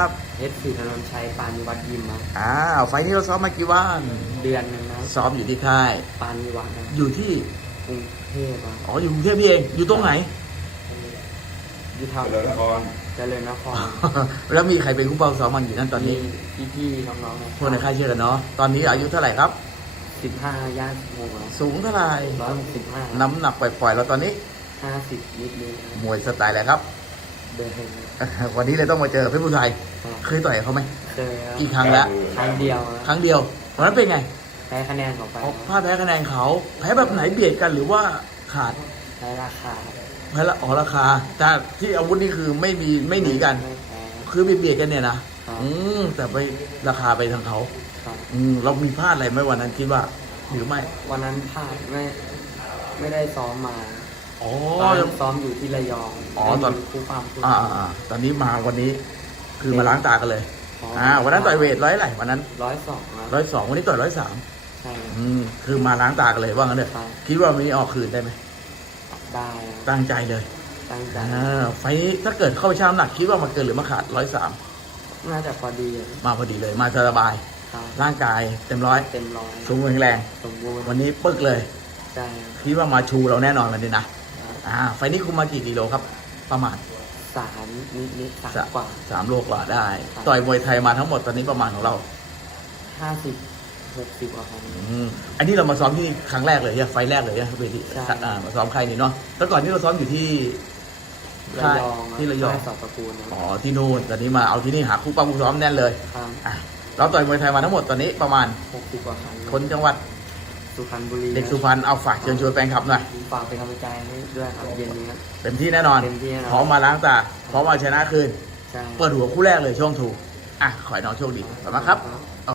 ครับเพชรศรีถนนชัยปานิวัตรยิมครับอ้าวไฟล์นี้เราซ้อมมากี่วันเดือนหนึ่งนะครับซ้อมอยู่ที่ค่าย ปานิวัตรนะครับอยู่ที่กรุงเทพครับอ๋ออยู่กรุงเทพพี่เองอยู่ตรงไหนยุทธาเจริญนครเจริญนครแล้วมีใครเป็นผู้เป้าซ้อมมันอยู่นั่นตอนนี้พี่พี่ๆน้องๆนะพวกในค่ายเชื่อกันเนาะตอนนี้อายุเท่าไหร่ครับ สิบห้าย่างโมงสูงเท่าไหร่ร้อยหกสิบห้าน้ำหนักปล่อยๆเราตอนนี้ห้าสิบนิดนึงมวยสไตล์อะไรครับ เดินวันนี้เลยต้องมาเจอเพชรผู้ไทยครับเคยต่อยกับเขาไหมเคยครับกี่ครั้งแล้วครั้งเดียวครั้งเดียววันนั้นเป็นไงแพ้คะแนนของไปออกพลาดแพ้คะแนนเขาแพ้แบบไหนเบียดกันหรือว่าขาดแพ้ราคาครับแพ้ละอ๋อราคา แต่ที่อาวุธนี่คือไม่มีไม่หนีกันไม่แพ้คือเบียดๆกันเนี่ยนะครับอืมแต่ไปราคาไปทางเขาครับอืมเรามีพลาดอะไรไหมวันนั้นคิดว่า หรือไม่ วันนั้นพลาดไม่ ไม่ได้ซ้อมมา อ๋อตอนนั้นซ้อมอยู่ที่ระยองอ๋อตอนได้มีครูปามครูอ่าอ่าตอนนี้มาวันนี้คือมาล้างตากันเลยอ๋ออ่าวันนั้นต่อยเวทร้อยไหร่วันนั้นร้อยสองนะร้อยสองวันนี้ต่อยร้อยสามใช่อืมคือมาล้างตากันเลยว่างั้นเถอะครับคิดว่าวันนี้ออกคืนได้ไหมได้นะตั้งใจเลยตั้งใจอ่าไฟท์ถ้าเกิดเข้าไปช่างน้ำหนักคิดว่ามาเกินหรือมาขาดร้อยสามน่าจะพอดีอะมาพอดีเลยมาสบายครับร่างกายเต็มร้อยเต็มร้อยสูงแข็งแรง สมบูรณ์วันนี้ปึ๊กเลย ใช่คิดว่ามาชูเราแน่นอนวันนี้นะครับ อ่าไฟล์นี้คุมมากี่กิโลครับ ประมาณสามนิดนิดๆสามสามกว่าสามโลกว่าได้ครับต่อยมวยไทยมาทั้งหมดตอนนี้ประมาณของเราห้าสิบหกสิบกว่าครับอืมอันนี้เรามาซ้อมที่นี่ครั้งแรกเลยใช่ไหมไฟล์แรกเลยใช่ไหมเวทีใช่อ่ามาซ้อมใครนี่เนาะแล้วก่อนที่เราซ้อมอยู่ที่ระค่ายยองที่ระยองค่ายสอบตระกูลนะอ๋อที่นู่นตอนนี้มาเอาที่นี่หาคู่ปั้มคู่ซ้อมแน่นเลยครับอะเราต่อยมวยไทยมาทั้งหมดตอนนี้ประมาณหกสิบกว่าครั้งคนจังหวัด สุพรรณบุรีเด็กสุพรรณเอาฝากเชิญชวนแฟนคลับหน่อยฝากเป็นกำลังใจให้ด้วยครับเย็นนี้ครับเต็มที่แน่นอนเต็มที่แน่นอนพร้อมมาล้างตาพร้อมมาชนะคืนใช่เปิดหัวคู่แรกเลยช่วงถูกอะขอให้น้องโชคดีขอบคุณมากครับ